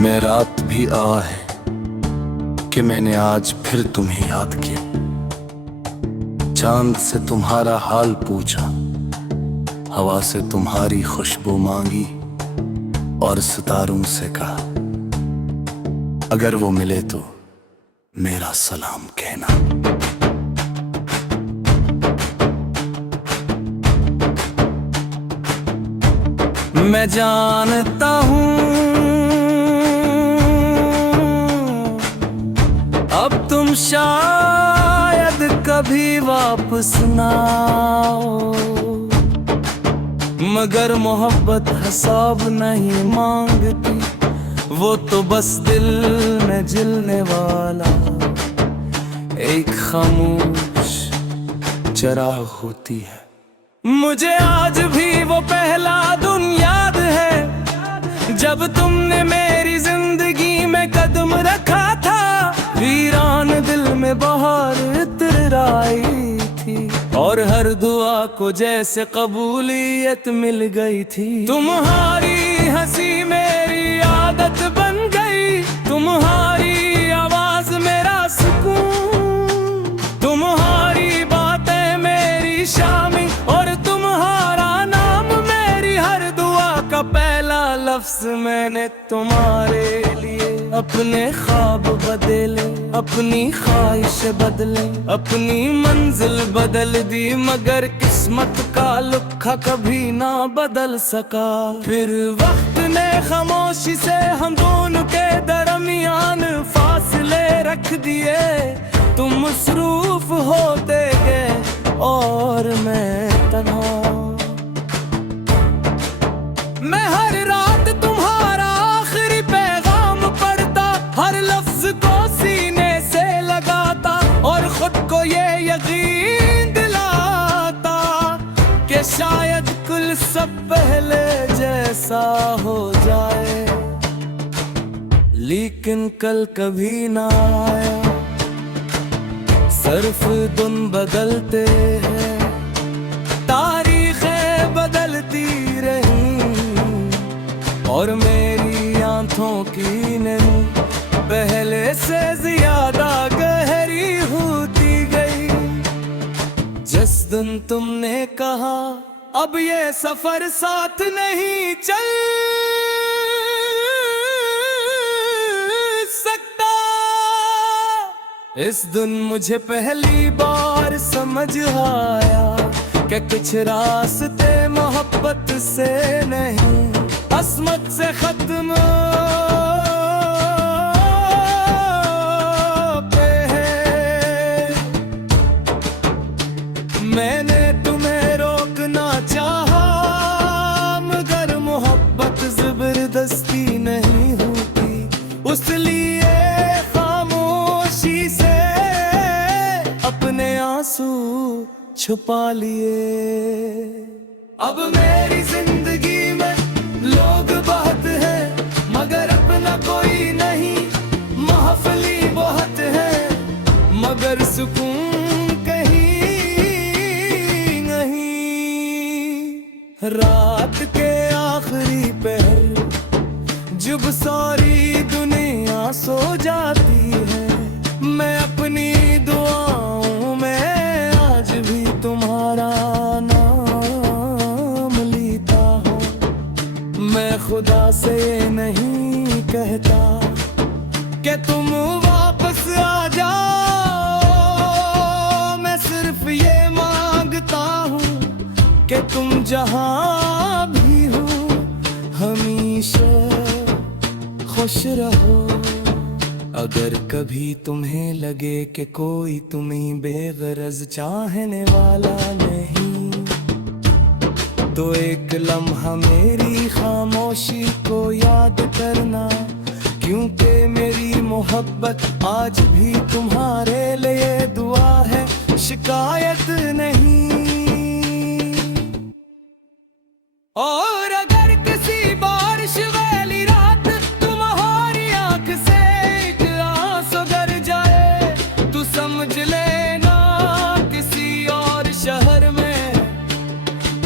मैं रात भी आ है कि मैंने आज फिर तुम्हें याद किया। चांद से तुम्हारा हाल पूछा, हवा से तुम्हारी खुशबू मांगी और सितारों से कहा अगर वो मिले तो मेरा सलाम कहना। मैं जानता हूँ अब तुम शायद कभी वापस ना आओ, मगर मोहब्बत हिसाब नहीं मांगती, वो तो बस दिल में जिलने वाला एक खामोश चराग होती है। मुझे आज भी वो पहला दिन याद है जब तुमने मेरी जिंदगी में कदम रखा था। वीरान दिल में बहार इतर आई थी और हर दुआ को जैसे कबूलियत मिल गई थी। तुम्हारी हंसी मेरी आदत बन गई, तुम्हारी आवाज मेरा सुकून, तुम्हारी बातें मेरी शामी और तुम्हारा नाम मेरी हर दुआ का पहला लफ्ज। मैंने तुम्हारे लिए अपने ख्वाब बदले, अपनी ख्वाहिश बदले, अपनी मंजिल बदल दी, मगर किस्मत का लुक्खा कभी ना बदल सका। फिर वक्त ने खामोशी से हम दोनों के दरमियान फासले रख दिए। तुम मसरूफ होते गए और मैं तन्हा। मैं हर रात तुम्हारा आखिरी पैगाम पढ़ता, हर लफ्ज को सीने से लगाता और खुद को ये यकीन दिलाता कि शायद कुल सब पहले जैसा हो जाए। लेकिन कल कभी ना आया, सिर्फ दिन बदलते हैं, तारीखें बदलती रही और मेरी आंखों की नींद पहले से ज्यादा गहरी होती गई। जिस दिन तुमने कहा अब ये सफर साथ नहीं चल सकता, इस दिन मुझे पहली बार समझ आया कि कुछ रास्ते मोहब्बत से नहीं असमत से खत्म होते हैं। मैंने तुम्हें रोकना चाहा, मगर मोहब्बत जबरदस्ती नहीं होती, उसलिए खामोशी से अपने आंसू छुपा लिए। अब मेरी जिंदगी में लोग बहुत है मगर अपना कोई नहीं, महफली बहुत है मगर सुकून कहीं नहीं। रात के आखिरी पहर जब सारी दुनिया सो जाती है, मैं अपनी दुआओं में आज भी तुम्हारा नाम लेता हूँ। मैं खुदा से नहीं कहता कि तुम वापस आ जाओ, मैं सिर्फ ये मांगता हूँ कि तुम जहाँ भी हो हमेशा खुश रहो। अगर कभी तुम्हें लगे कि कोई तुम्हें बेगरज चाहने वाला नहीं, तो एक लम्हा मेरी खामोशी को याद करना, क्योंकि मेरी मोहब्बत आज भी तुम्हारे लिए दुआ है, शिकायत नहीं। और अगर किसी बारिश वाली रात तुम्हारी आंख से एक आंसू गिर जाए, तो समझ लेना किसी और शहर में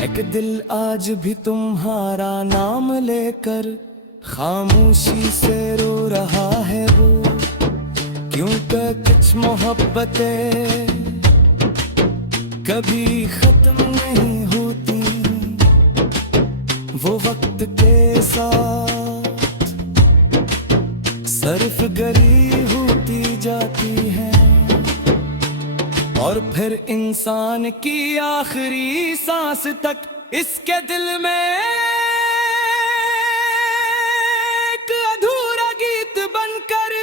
एक दिल आज भी तुम्हारा नाम लेकर खामोशी से रो रहा है वो, क्योंकि कुछ मोहब्बतें कभी खत्म नहीं होती, वो वक्त के साथ सर्फ गरी होती जाती है, और फिर इंसान की आखिरी सांस तक इसके दिल में एक अधूरा गीत बनकर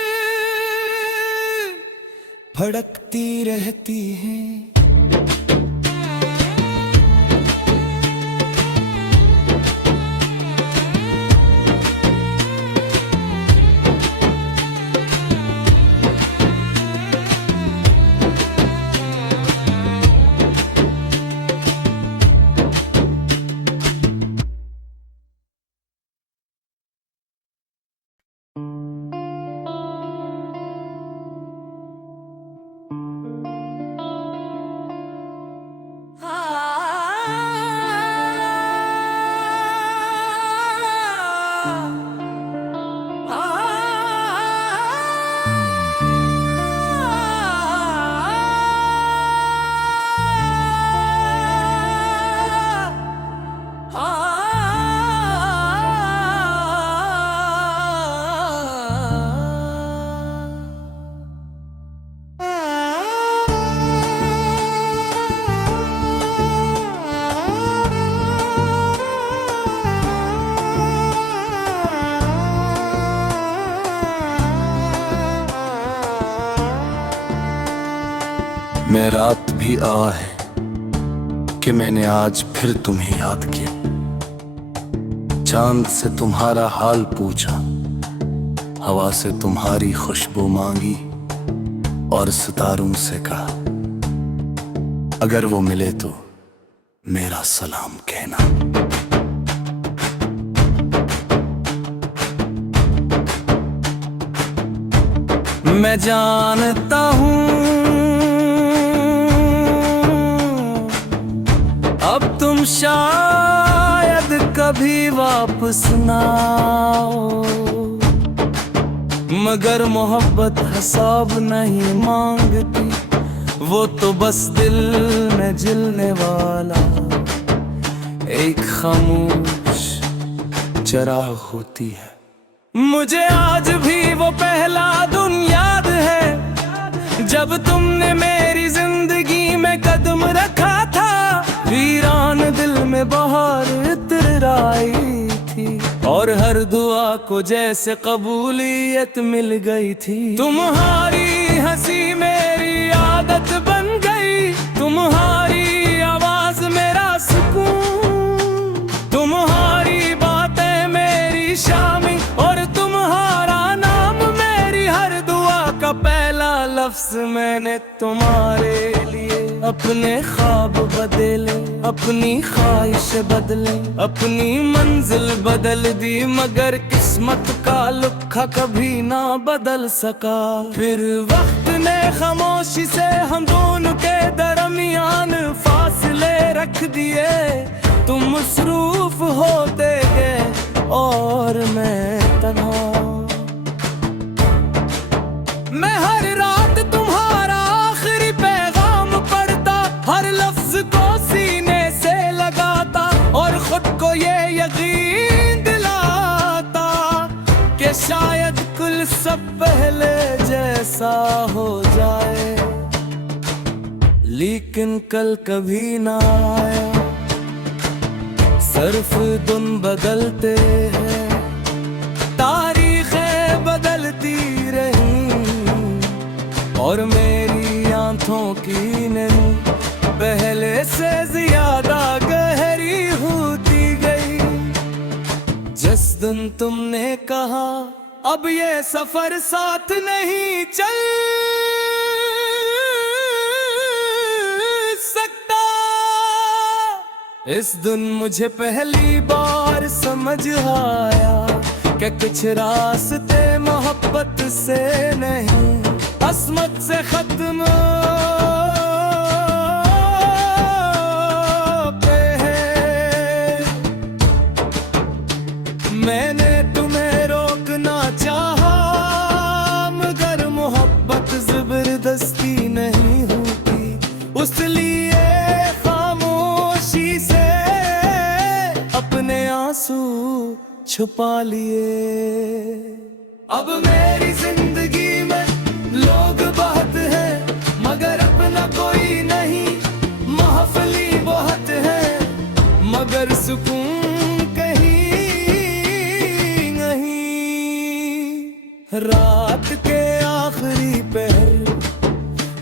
भड़कती रहती है। मैं रात भी आ है कि मैंने आज फिर तुम्हें याद किया, चांद से तुम्हारा हाल पूछा, हवा से तुम्हारी खुशबू मांगी, और सितारों से कहा अगर वो मिले तो मेरा सलाम कहना। मैं जानता हूँ अब तुम शायद कभी वापस ना आओ, मगर मोहब्बत हिसाब नहीं मांगती, वो तो बस दिल में जिलने वाला एक खामोश चराग होती है। मुझे आज भी वो पहला दिन याद है जब तुमने मेरी जिंदगी में कदम रखा था, वीरान दिल में बहार इतर आई थी, और हर दुआ को जैसे कबूलियत मिल गई थी। तुम्हारी हंसी मेरी आदत बन गई, तुम्हारी आवाज मेरा सुकून, तुम्हारी बातें मेरी शामी, और तुम्हारा नाम मेरी हर दुआ का पहला लफ्ज। मैंने तुम्हारे लिए अपने ख्वाब बदले, अपनी ख्वाहिश बदले, अपनी मंजिल बदल दी, मगर किस्मत का लुक्खा कभी ना बदल सका। फिर वक्त ने खामोशी से हम दोनों के दरमियान फासले रख दिए, तुम मसरूफ होते गए और मैं तन्हा। मैं हर रात तुम्हारा आखिरी पैगाम पढ़ता, हर लफ्ज को सीने से लगाता, और खुद को ये यकीन दिलाता कि शायद कुल सब पहले जैसा हो जाए, लेकिन कल कभी ना आया। सिर्फ दिन बदलते हैं, तारीखें बदलती रही, और मेरी आंखों की नींद पहले से ज्यादा गहरी होती गई। जिस दिन तुमने कहा अब ये सफर साथ नहीं चल सकता, इस दिन मुझे पहली बार समझ आया कि कुछ रास्ते मोहब्बत से नहीं असमत से खत्म होते हैं। मैंने तुम्हें आंसू छुपा लिए। अब मेरी जिंदगी में लोग बहुत हैं मगर अपना कोई नहीं, महफिली बहुत है मगर सुकून कहीं नहीं। रात के आखिरी पहर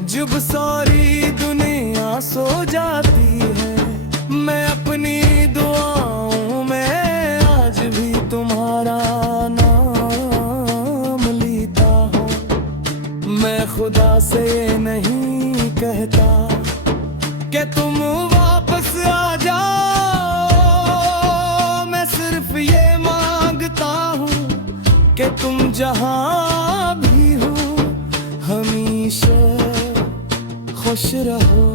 जब सारी दुनिया सो जाती है, मैं अपनी दुआओं में आज भी तुम्हारा नाम लेता हूँ। मैं खुदा से ये नहीं कहता कि तुम वापस आ जाओ, मैं सिर्फ ये मांगता हूँ कि तुम जहाँ भी हो हमेशा खुश रहो।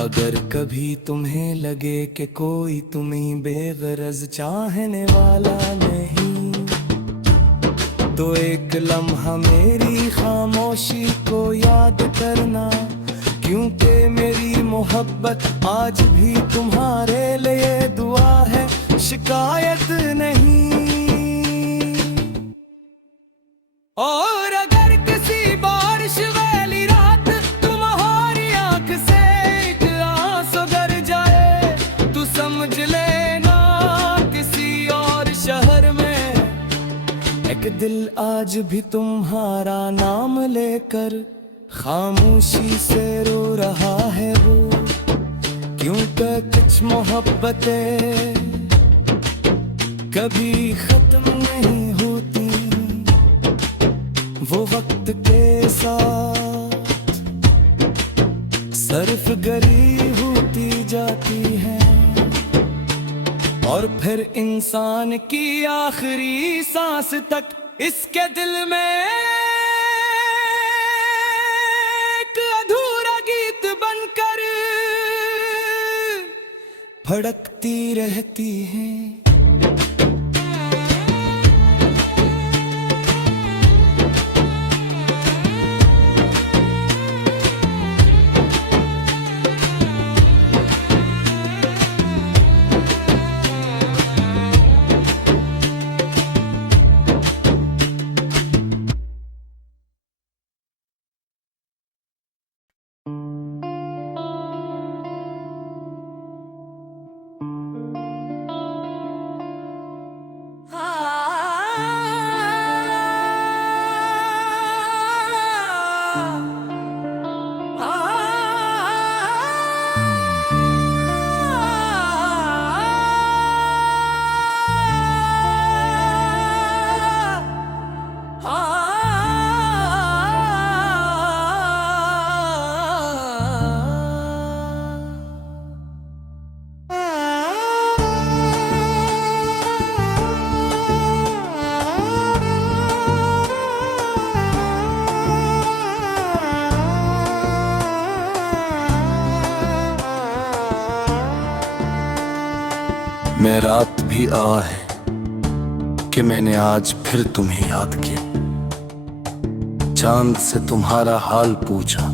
अगर कभी तुम्हें लगे कि कोई तुम्हें बेगरज चाहने वाला नहीं, तो एक लम्हा मेरी खामोशी को याद करना, क्योंकि मेरी मोहब्बत आज भी तुम्हारे लिए दुआ है, शिकायत नहीं। और अगर किसी बारिश वाली रात तुम्हारी आंख से एक आंसू गिर जाए, तो समझ लेना किसी और शहर में एक दिल आज भी तुम्हारा नाम लेकर खामोशी से रो रहा है वो। क्योंकि कुछ मोहब्बतें कभी खत्म नहीं होती, वो वक्त के साथ सर्फ गरी होती जाती है, और फिर इंसान की आखिरी सांस तक इसके दिल में एक अधूरा गीत बनकर भड़कती रहती है। मैं रात भी आ है कि मैंने आज फिर तुम्हें याद किया, चांद से तुम्हारा हाल पूछा,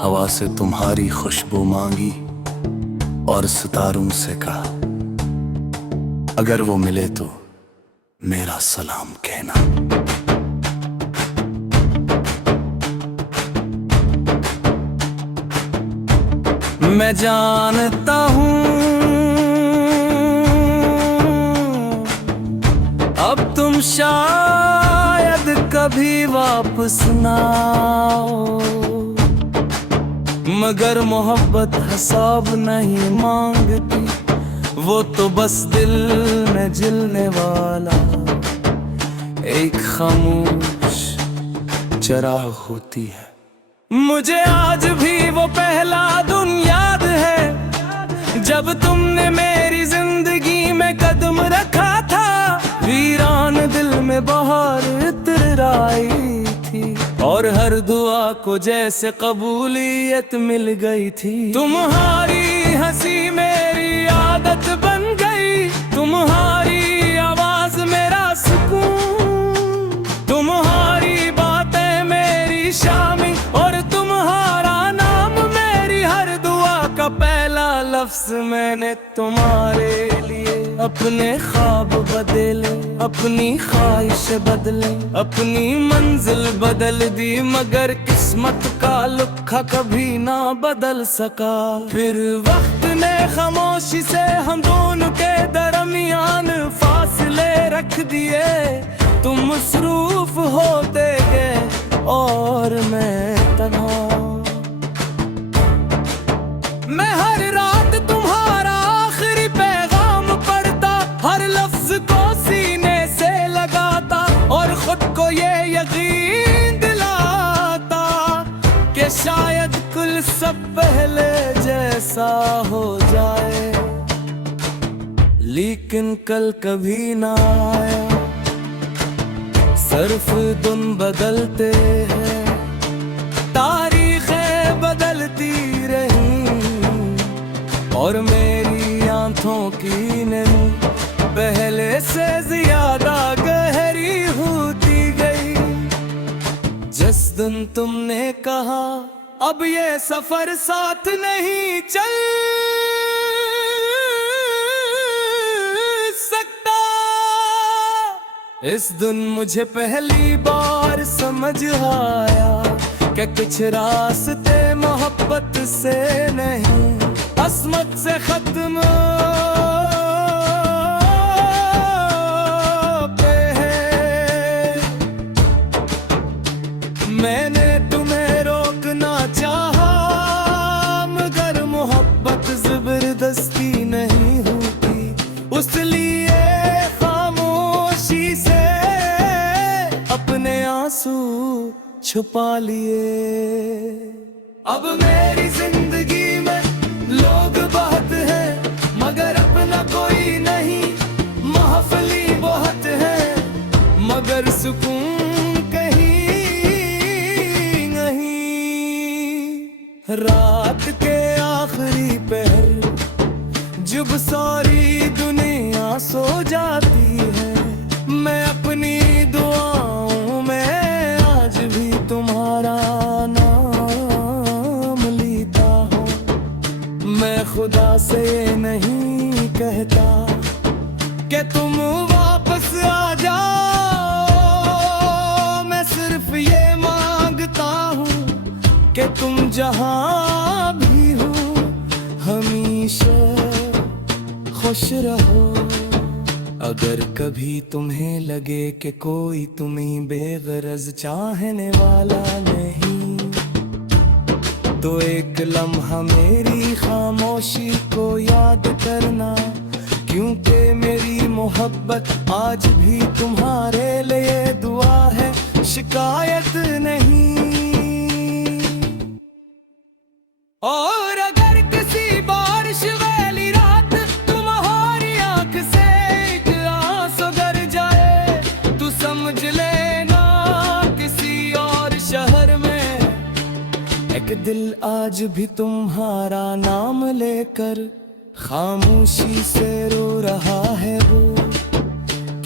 हवा से तुम्हारी खुशबू मांगी, और सितारों से कहा अगर वो मिले तो मेरा सलाम कहना। मैं जानता हूँ अब तुम शायद कभी वापस ना आओ, मगर मोहब्बत हिसाब नहीं मांगती, वो तो बस दिल में जिलने वाला एक खामोश चराग होती है। मुझे आज भी वो पहला दिन याद है जब तुमने मेरी जिंदगी में कदम रखा था, वीरान दिल में बहार इतर आई थी, और हर दुआ को जैसे कबूलियत मिल गई थी। तुम्हारी हंसी मेरी आदत बन गई, तुम्हारी आवाज मेरा सुकून, तुम्हारी बातें मेरी शामी, और तुम्हारा नाम मेरी हर दुआ का पहला लफ्ज मैंने तुम्हारे लिए अपने ख्वाब बदले, अपनी ख्वाहिश बदले, अपनी मंजिल बदल दी, मगर किस्मत का लुक्खा कभी ना बदल सका। फिर वक्त ने खामोशी से हम दोनों के दरमियान फासले रख दिए। तुम मसरूफ होते गए और मैं तन्हा। मैं हर रात तुम्हारा आखिरी पैगाम पढ़ता, हर लफ्ज को सीने से लगाता और खुद को ये यकीन दिलाता कि शायद कुल सब पहले जैसा हो जाए। लेकिन कल कभी ना आया, सिर्फ दिन बदलते हैं, तारीखें बदलती रही और मेरी आंखों की नमी पहले से ज्यादा गहरी होती गई। जिस दिन तुमने कहा अब ये सफर साथ नहीं चल सकता, इस दिन मुझे पहली बार समझ आया कि कुछ रास्ते मोहब्बत से नहीं असमत से खत्म होते हैं। मैंने तुम्हें रोकना चाहा, मगर मोहब्बत जबरदस्ती नहीं होती, उसलिए खामोशी से अपने आंसू छुपा लिए। अब मेरी जिंदगी में लोग बहुत हैं, मगर अपना कोई नहीं, महफिली बहुत है, मगर सुकून कहीं नहीं। रात के आखिरी पहर जब सारी दुनिया सो जाती है, मैं अपनी दुआओं में आज भी तुम्हारा नाम लेता हूँ। मैं खुदा से नहीं कहता कि तुम वापस आ जाओ, मैं सिर्फ ये मांगता हूँ कि तुम जहाँ भी हो हमेशा खुश रहो। अगर कभी तुम्हें लगे कि कोई तुम्हें बेगरज चाहने वाला नहीं, तो एक लम्हा मेरी खामोशी को याद करना, क्योंकि मेरी मोहब्बत आज भी तुम्हारे लिए दुआ है, शिकायत नहीं। और अगर किसी बारिश वाली रात तुम्हारी आंख से एक आंसू गिर जाए, तो समझ लेना किसी और शहर में एक दिल आज भी तुम्हारा नाम लेकर खामोशी से रो रहा है वो।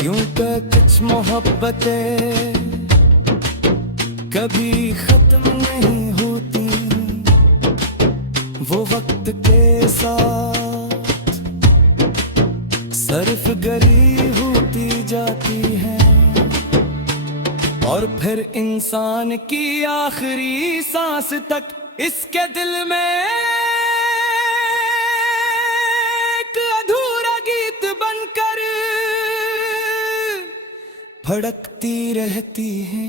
क्योंकि कुछ मोहब्बतें कभी खत्म नहीं होती, वो वक्त के साथ सिर्फ गरी होती जाती है। और फिर इंसान की आखिरी सांस तक इसके दिल में एक अधूरा गीत बनकर भड़कती रहती है।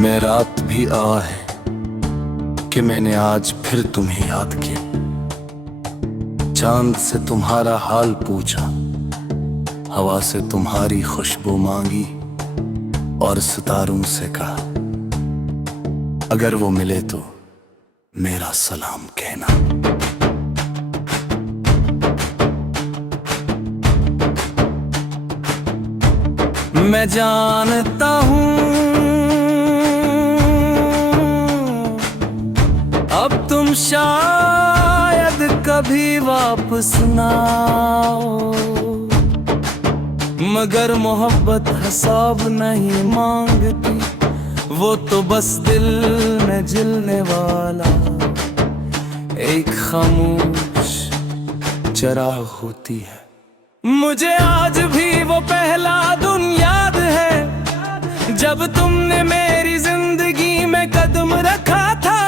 मैं रात भी है कि मैंने आज फिर तुम्हें याद किया। चांद से तुम्हारा हाल पूछा, हवा से तुम्हारी खुशबू मांगी और सितारों से कहा अगर वो मिले तो मेरा सलाम कहना। मैं जानता हूँ अब तुम शायद कभी वापस ना आओ, मगर मोहब्बत हिसाब नहीं मांगती, वो तो बस दिल में जिलने वाला एक खामोश चराग होती है। मुझे आज भी वो पहला दिन याद है जब तुमने मेरी जिंदगी में कदम रखा था।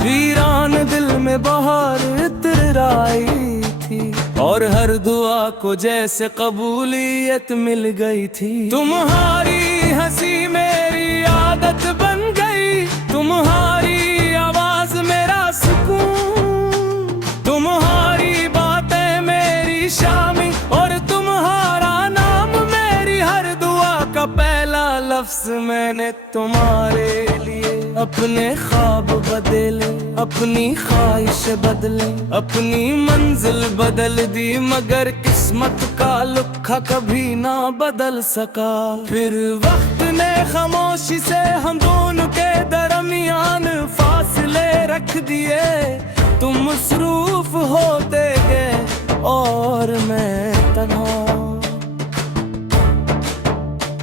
वीरान दिल में बहार इतराई थी और हर दुआ को जैसे कबूलियत मिल गई थी। तुम्हारी हंसी मेरी आदत बन गई, तुम्हारी आवाज मेरा सुकून, तुम्हारी बातें मेरी शामी और तुम्हारा नाम मेरी हर दुआ का पहला लफ्ज। मैंने तुम्हारे लिए अपने ख्वाब बदले, अपनी ख्वाहिश बदले, अपनी मंजिल बदल दी, मगर किस्मत का लुक्खा कभी ना बदल सका। फिर वक्त ने खामोशी से हम दोनों के दरमियान फासले रख दिए। तुम मसरूफ होते गए और मैं तन्हा।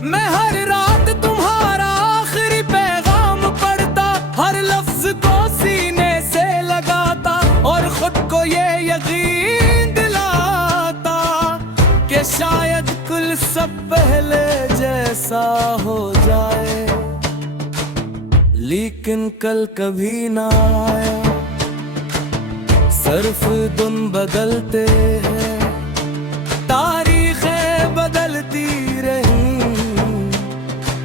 मैं हर रात तुम्हारा आखिरी पैगाम पढ़ता, हर लफ्ज को सीने से लगाता और खुद को ये यकीन दिलाता कि शायद कुल सब पहले जैसा हो जाए, लेकिन कल कभी ना आया। सिर्फ दिन बदलते हैं, तारीखें बदलती रही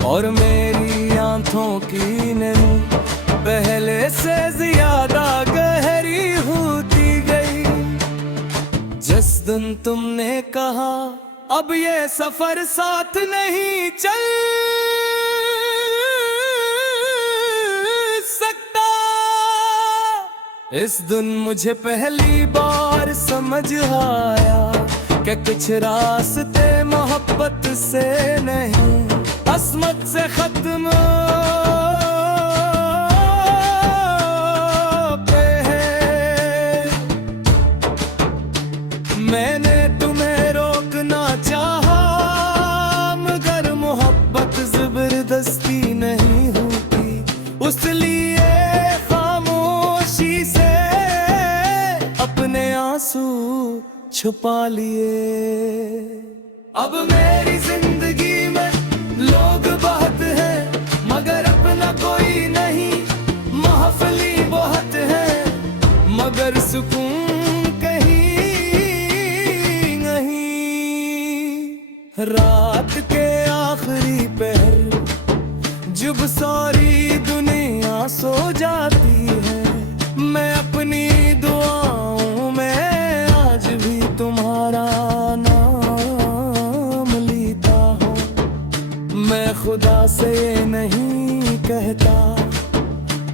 और मेरी आंखों की नींद पहले से ज्यादा गहरी होती गई। जिस दिन तुमने कहा अब ये सफर साथ नहीं चल सकता, इस दिन मुझे पहली बार समझ आया कि कुछ रास्ते मोहब्बत से नहीं असमत से खत्म होते हैं। मैंने तुम्हें रोकना चाहा, मगर मोहब्बत जबरदस्ती नहीं होती, उसलिए खामोशी से अपने आंसू छुपा लिए। अब मेरी जिंदगी में लोग बहुत हैं मगर अपना कोई नहीं, महफिली बहुत है मगर सुकून कहीं नहीं। रात के आखिरी पहर जब सारी दुनिया सो जाती है, मैं अपनी दुआओं में आज भी तुम्हारा नाम लेता हूँ। मैं खुदा से नहीं कहता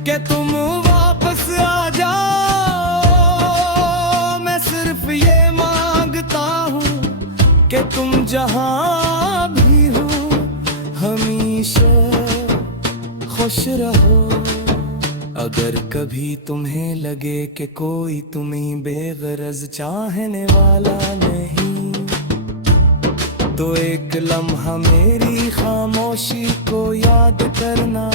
कि तुम वापस आ जाओ, मैं सिर्फ ये मांगता हूँ कि तुम जहाँ भी हो हमेशा खुश रहो। अगर कभी तुम्हें लगे कि कोई तुम्हें बेगरज चाहने वाला नहीं, तो एक लम्हा मेरी खामोशी को याद करना,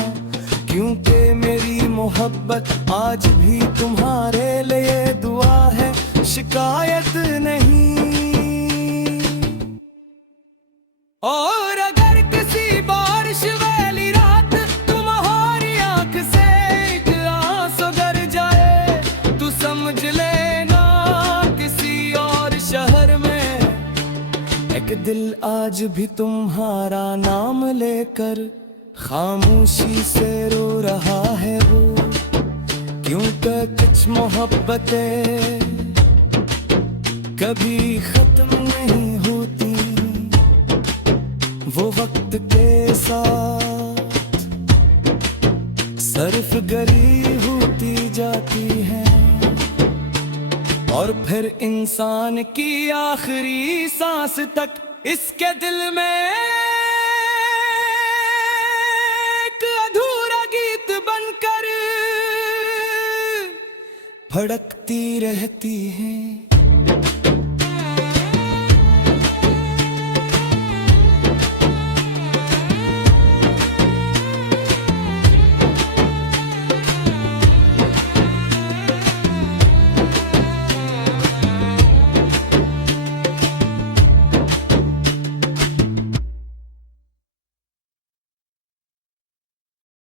क्योंकि मेरी मोहब्बत आज भी तुम्हारे लिए दुआ है, शिकायत नहीं। और अगर किसी बारिश वाली रात तुम्हारी आंख से एक आंसू गिर जाए, तो समझ लेना किसी और शहर में एक दिल आज भी तुम्हारा नाम लेकर खामोशी से रो रहा है वो, क्यों कर कुछ मोहब्बतें कभी खत्म नहीं होती, वो वक्त के साथ सर्फ गरी होती जाती है, और फिर इंसान की आखिरी सांस तक इसके दिल में एक अधूरा गीत बनकर फड़कती रहती है।